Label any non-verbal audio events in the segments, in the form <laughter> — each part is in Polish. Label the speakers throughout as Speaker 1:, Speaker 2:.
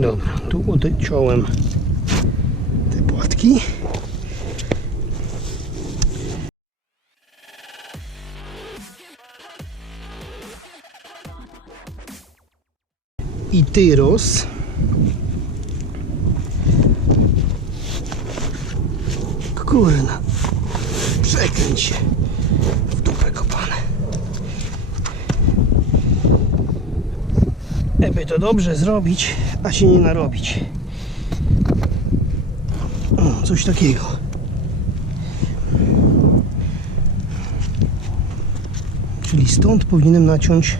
Speaker 1: Dobra, tu odciąłem te płatki. I tyros. Kurna. Przekręć się. Eby to dobrze zrobić, a się nie narobić. O, coś takiego. Czyli stąd powinienem naciąć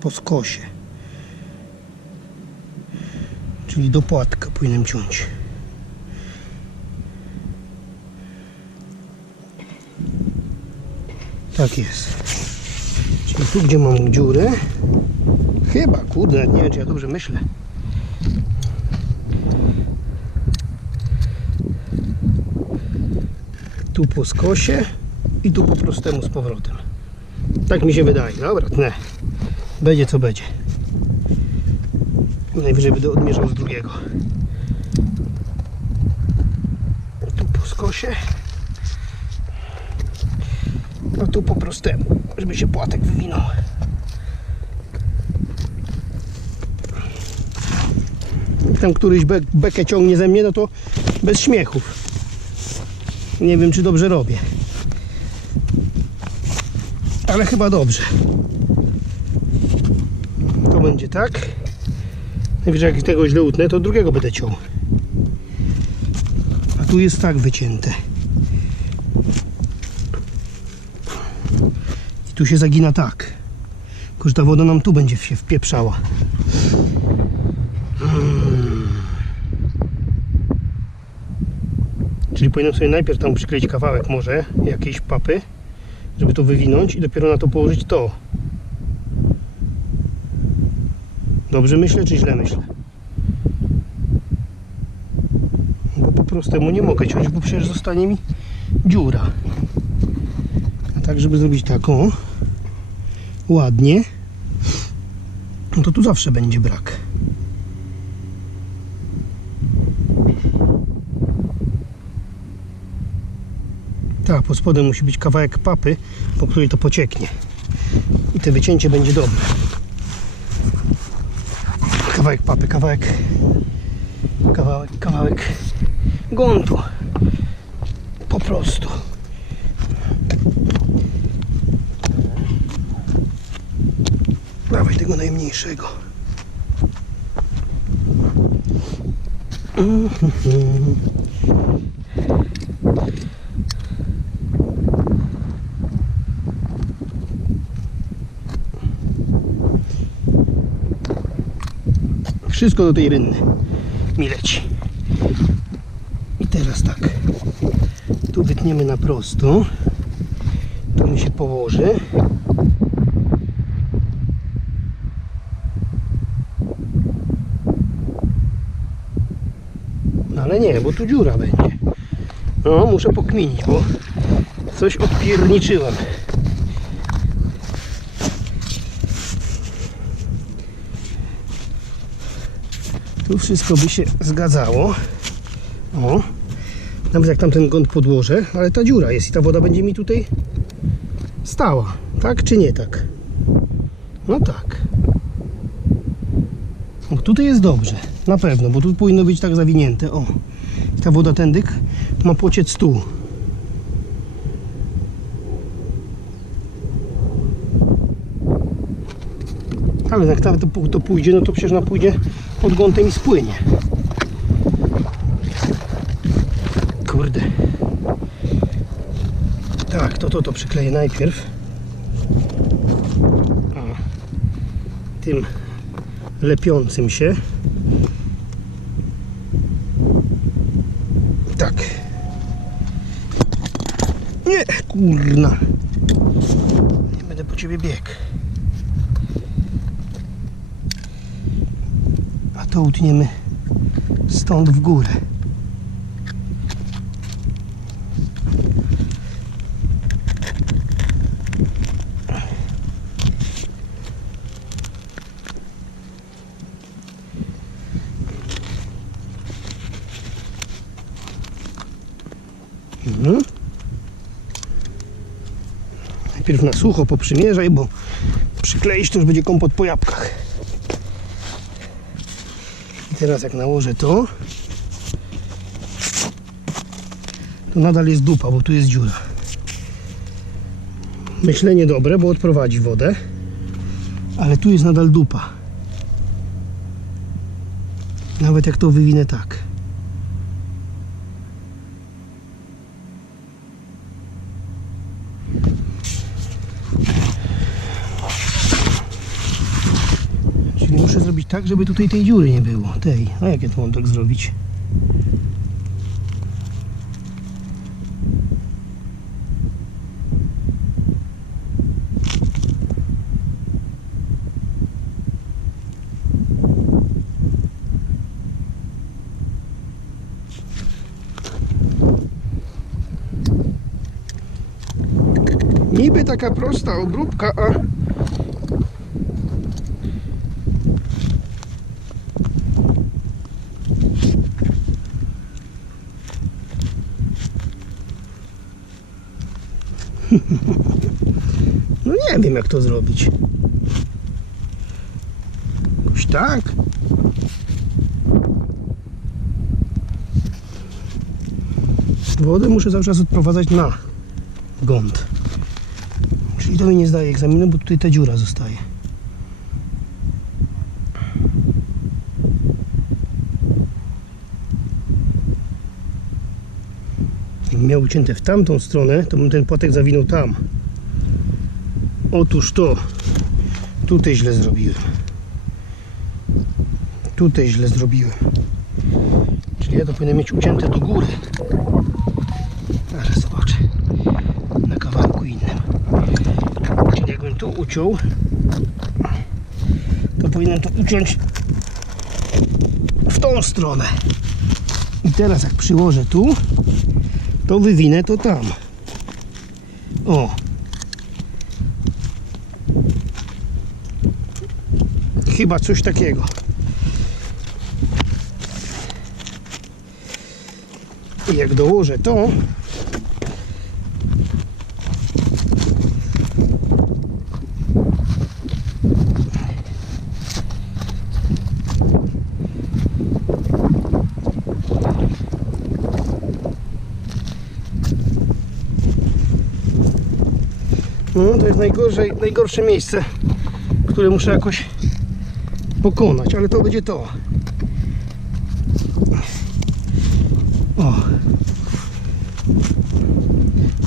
Speaker 1: po skosie. Czyli do płatka powinienem ciąć. Tak jest. Czyli tu, gdzie mam dziurę, chyba, kurde, nie wiem, czy ja dobrze myślę. Tu po skosie i tu po prostemu z powrotem. Tak mi się wydaje. Dobra, nie. Będzie co będzie. Najwyżej będę odmierzał z drugiego. Tu po skosie. A tu po prostemu, żeby się płatek wywinął. Jak tam któryś be bekę ciągnie ze mnie, no to bez śmiechów. Nie wiem, czy dobrze robię. Ale chyba dobrze. To będzie tak. Najwyżej jak tego źle utnę, to drugiego będę ciął. A tu jest tak wycięte. Tu się zagina tak. Tylko, że ta woda nam tu będzie się wpieprzała. Mm. Czyli powinienem sobie najpierw tam przykleić kawałek może jakiejś papy, żeby to wywinąć i dopiero na to położyć to. Dobrze myślę, czy źle myślę? Bo po prostemu nie mogę ciąć, bo przecież zostanie mi dziura. A tak, żeby zrobić taką ładnie, no to tu zawsze będzie brak. Tak, pod spodem musi być kawałek papy, po której to pocieknie. I to wycięcie będzie dobre. Kawałek papy, kawałek kawałek, kawałek gontu. Po prostu. Tego najmniejszego. Wszystko do tej rynny mi leci. I teraz tak. Tu wytniemy na prosto. To mi się położy. Ale nie, bo tu dziura będzie. No, muszę pokminić, bo coś odpierniczyłem. Tu wszystko by się zgadzało. O. Nawet jak tamten gąd podłożę, ale ta dziura jest i ta woda będzie mi tutaj stała. Tak czy nie tak? No tak. O, tutaj jest dobrze. Na pewno, bo tu powinno być tak zawinięte. O. Ta woda tędyk ma pociec tu. Ale jak nawet to, to pójdzie, no to przecież na pójdzie pod gątem i spłynie. Kurde. Tak, to to, to przykleję najpierw. O. Tym lepiącym się. siebie bieg. A to utniemy stąd w górę. Mm-hmm. Najpierw na sucho poprzymierzaj, bo przykleić to już będzie kompot po jabłkach. I teraz jak nałożę to, to nadal jest dupa, bo tu jest dziura. Myślenie dobre, bo odprowadzi wodę, ale tu jest nadal dupa. Nawet jak to wywinę tak. Czyli muszę tak, żeby tutaj tej dziury nie było. Tej. A jak ja to mam tak zrobić? Niby taka prosta obróbka, a <laughs> No nie wiem jak to zrobić. Jakoś tak. Wodę muszę cały czas odprowadzać na gąd. Czyli to mi nie zdaje egzaminu, bo tutaj ta dziura zostaje. Miał ucięte w tamtą stronę, to bym ten płatek zawinął tam. Otóż to. Tutaj źle zrobiłem. Tutaj źle zrobiłem. Czyli ja to powinienem mieć ucięte do góry. Zaraz zobaczę. Na kawałku innym. Czyli jakbym to uciął, to powinienem to uciąć w tą stronę. I teraz jak przyłożę tu, to wywinę to tam. O. Chyba coś takiego. I jak dołożę to, No, to jest najgorsze, miejsce, które muszę jakoś pokonać, ale to będzie to. O.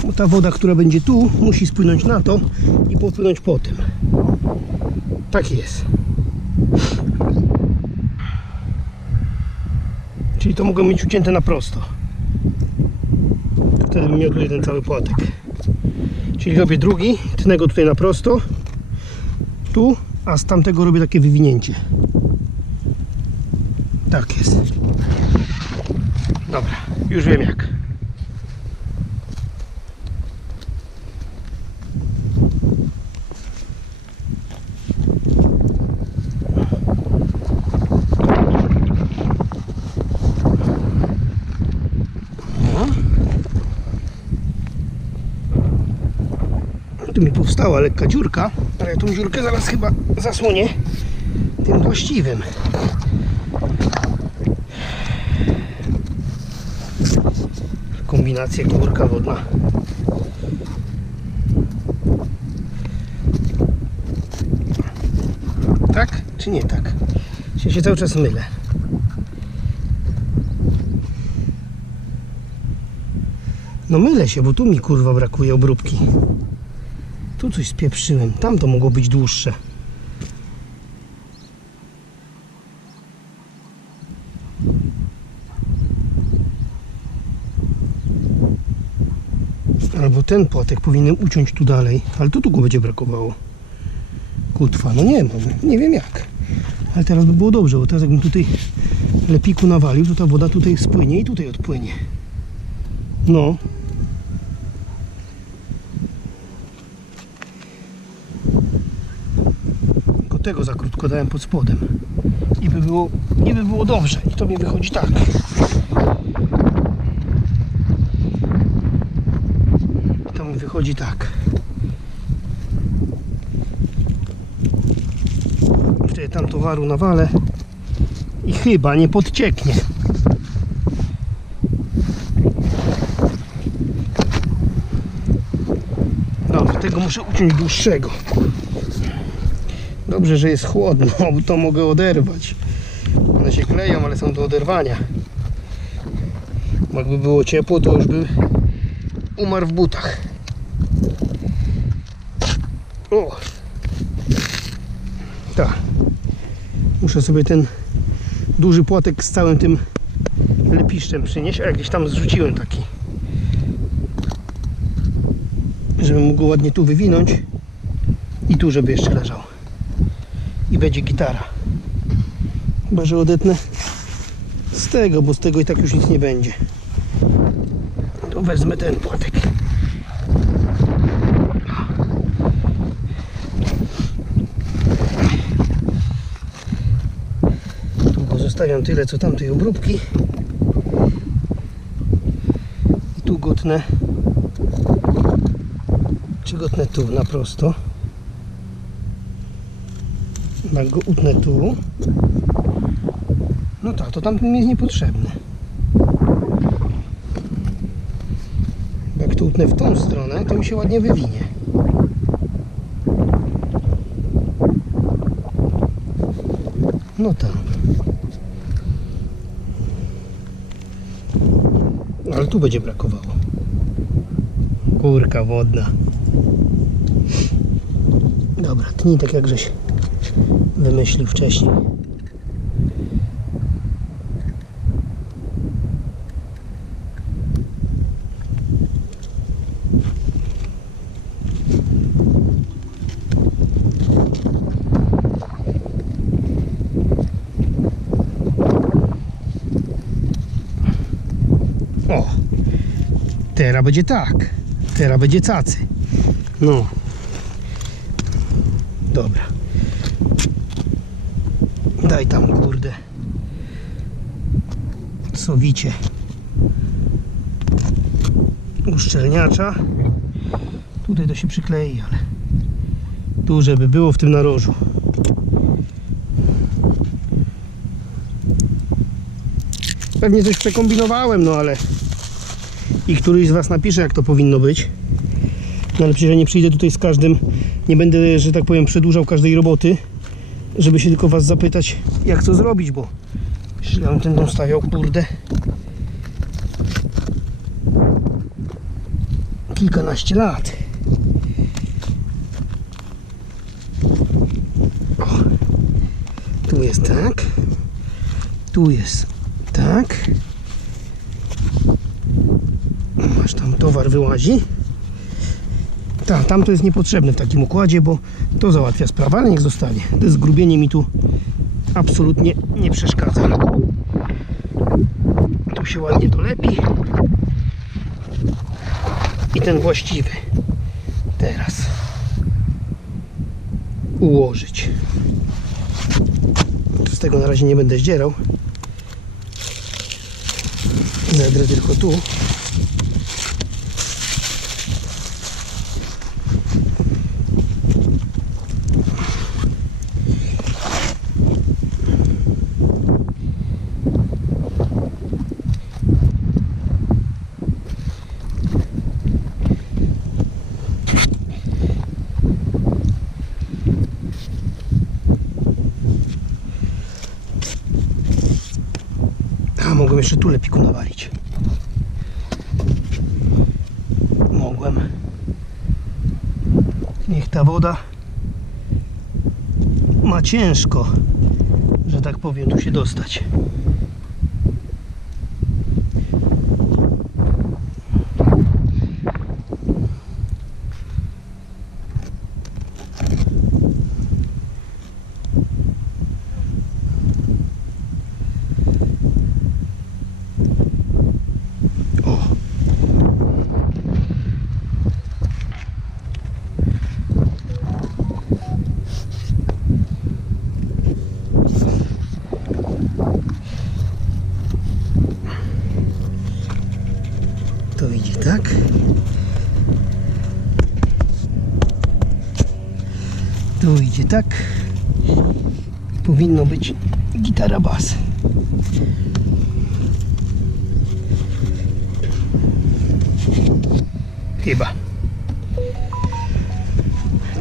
Speaker 1: Bo ta woda, która będzie tu, musi spłynąć na to i popłynąć po tym. Tak jest. Czyli to mogę mieć ucięte na prosto. Wtedy bym miał ten cały płatek. Czyli robię drugi, tnę go tutaj na prosto, tu, a z tamtego robię takie wywinięcie. Tak jest. Dobra, już wiem jak. Tu mi powstała lekka dziurka, ale ja tą dziurkę zaraz chyba zasłonię tym właściwym. Kombinacja górka wodna. Tak czy nie tak? Ja się cały czas mylę. No mylę się, bo tu mi kurwa brakuje obróbki. Tu coś spieprzyłem. Tam to mogło być dłuższe. Albo ten płatek powinienem uciąć tu dalej. Ale tu go będzie brakowało. Kutwa, no nie mam. Nie wiem jak. Ale teraz by było dobrze, bo teraz jakbym tutaj lepiku nawalił, to ta woda tutaj spłynie i tutaj odpłynie. No. Tego za krótko dałem pod spodem. I by było, i by było dobrze. I to mi wychodzi tak. wychodzi tak. Wtedy tam towaru nawalę i chyba nie podcieknie. Dobra, tego muszę uciąć dłuższego. Dobrze, że jest chłodno, <laughs> bo to mogę oderwać. One się kleją, ale są do oderwania. Jakby było ciepło, to już by umarł w butach. O! Tak. Muszę sobie ten duży płotek z całym tym lepiszczem przynieść, a jak gdzieś tam zrzuciłem taki. Żebym mógł go ładnie tu wywinąć i tu, żeby jeszcze leżał. I będzie gitara. Chyba, że odetnę z tego, bo z tego i tak już nic nie będzie. To wezmę ten płatek. Tu go zostawiam tyle, co tamtej obróbki. I tu gotnę. Czy gotnę tu na prosto? Jak go utnę tu. No tak, to tamten mi jest niepotrzebny. Jak to utnę w tą stronę, to mi się ładnie wywinie. No tak. Ale tu będzie brakowało. Kurka wodna. Dobra, tnij tak jak żeś wymyślił wcześniej. O! Teraz będzie tak. Teraz będzie cacy. No. Dobra. Daj tam, kurde. Sowicie. Uszczelniacza. Tutaj to się przyklei, ale tu, żeby było w tym narożu. Pewnie coś przekombinowałem, no ale i któryś z Was napisze, jak to powinno być. No ale przecież ja nie przyjdę tutaj z każdym, nie będę, że tak powiem, przedłużał każdej roboty, żeby się tylko Was zapytać, jak to zrobić, bo jeśli bym ten dom stawiał, kurde, kilkanaście lat. O, tu jest tak, tu jest tak. Masz tam towar wyłazi. Tak, tam to jest niepotrzebne w takim układzie, bo to załatwia sprawę, ale niech zostanie. To zgrubienie mi tu absolutnie nie przeszkadza. Tu się ładnie dolepi. I ten właściwy teraz ułożyć. Z tego na razie nie będę zdzierał. Zedrę tylko tu. Tu lepiku nawalić. Mogłem. Niech ta woda ma ciężko, że tak powiem, tu się dostać. O. Tu idzie tak. Powinno być gitara bas. Chyba.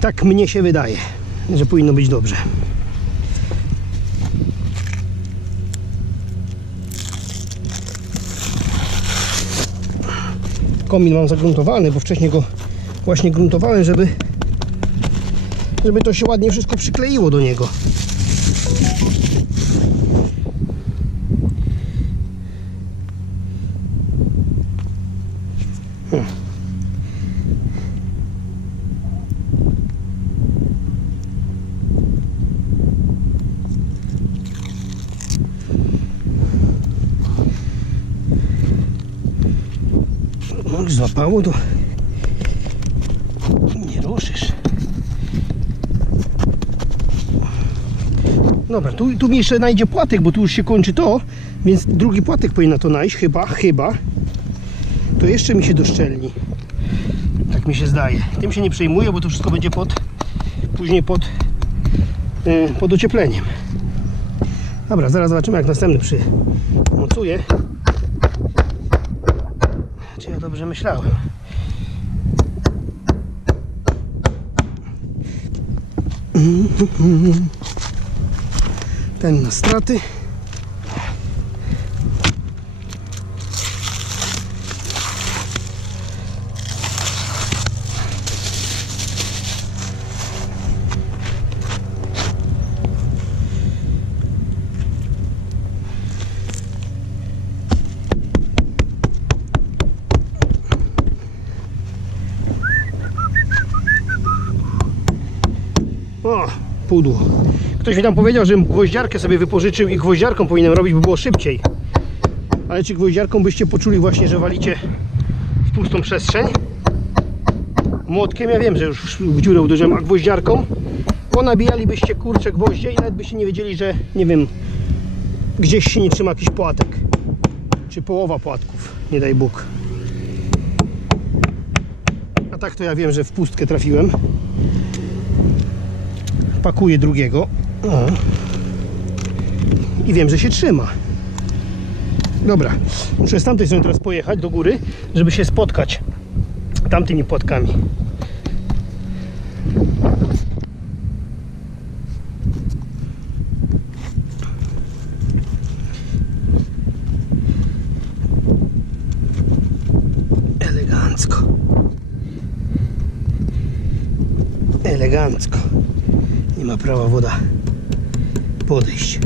Speaker 1: Tak mnie się wydaje, że powinno być dobrze. Komin mam zagruntowany, bo wcześniej go właśnie gruntowałem, żeby żeby to się ładnie wszystko przykleiło do niego. Hmm. No, złapało to nie ruszysz. Dobra, tu, tu jeszcze najdzie płatek, bo tu już się kończy to, więc drugi płatek powinna to najść, chyba, chyba. To jeszcze mi się doszczelni. Tak mi się zdaje. Tym się nie przejmuję, bo to wszystko będzie pod, później pod, yy, pod ociepleniem. Dobra, zaraz zobaczymy jak następny przymocuje. Czy ja dobrze myślałem? Ten na straty. O, pudło. Ktoś mi tam powiedział, że gwoździarkę sobie wypożyczył i gwoździarką powinienem robić, by było szybciej. Ale czy gwoździarką byście poczuli właśnie, że walicie w pustą przestrzeń? Młotkiem ja wiem, że już w dziurę uderzyłem, a gwoździarką ponabijalibyście kurcze gwoździe i nawet byście nie wiedzieli, że nie wiem, gdzieś się nie trzyma jakiś płatek. Czy połowa płatków, nie daj Bóg. A tak to ja wiem, że w pustkę trafiłem pakuję drugiego o. i wiem, że się trzyma. Dobra, muszę z tamtej strony teraz pojechać do góry, żeby się spotkać tamtymi płatkami. Elegancko. Elegancko. Nie ma prawa woda podejść.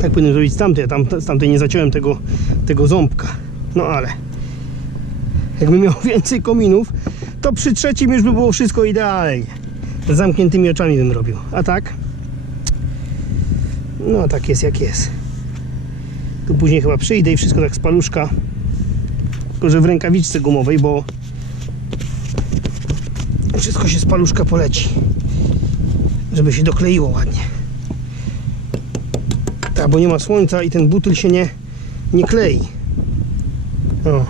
Speaker 1: Tak powinien zrobić z tamtej, tam, z tamtej nie zaciąłem tego, tego ząbka. No ale jakbym miał <laughs> więcej kominów, to przy trzecim już by było wszystko idealnie. Z zamkniętymi oczami bym robił. A tak? No tak jest jak jest. Tu później chyba przyjdę i wszystko tak z paluszka. Tylko, że w rękawiczce gumowej, bo wszystko się z paluszka poleci żeby się dokleiło ładnie. Tak, bo nie ma słońca i ten butyl się nie, nie klei. O.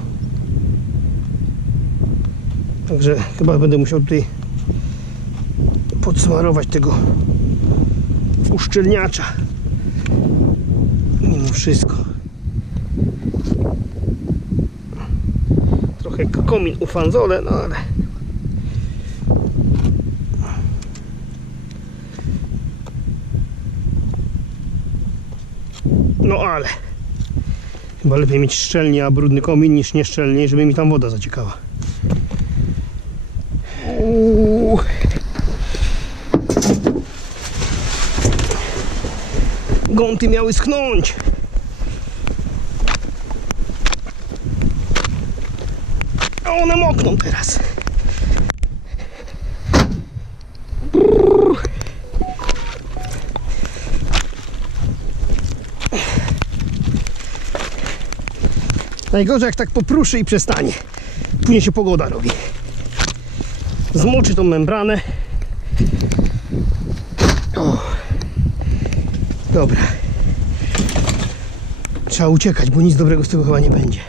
Speaker 1: Także chyba będę musiał tutaj podsmarować tego uszczelniacza. Mimo wszystko. Trochę komin ufanzole, no ale No ale chyba lepiej mieć szczelnie, a brudny komin niż nieszczelnie, żeby mi tam woda zaciekała. Uuu. Gąty miały schnąć. A one mokną teraz. Najgorzej jak tak popruszy i przestanie. Później się pogoda robi. Zmoczy tą membranę. O. Dobra. Trzeba uciekać, bo nic dobrego z tego chyba nie będzie.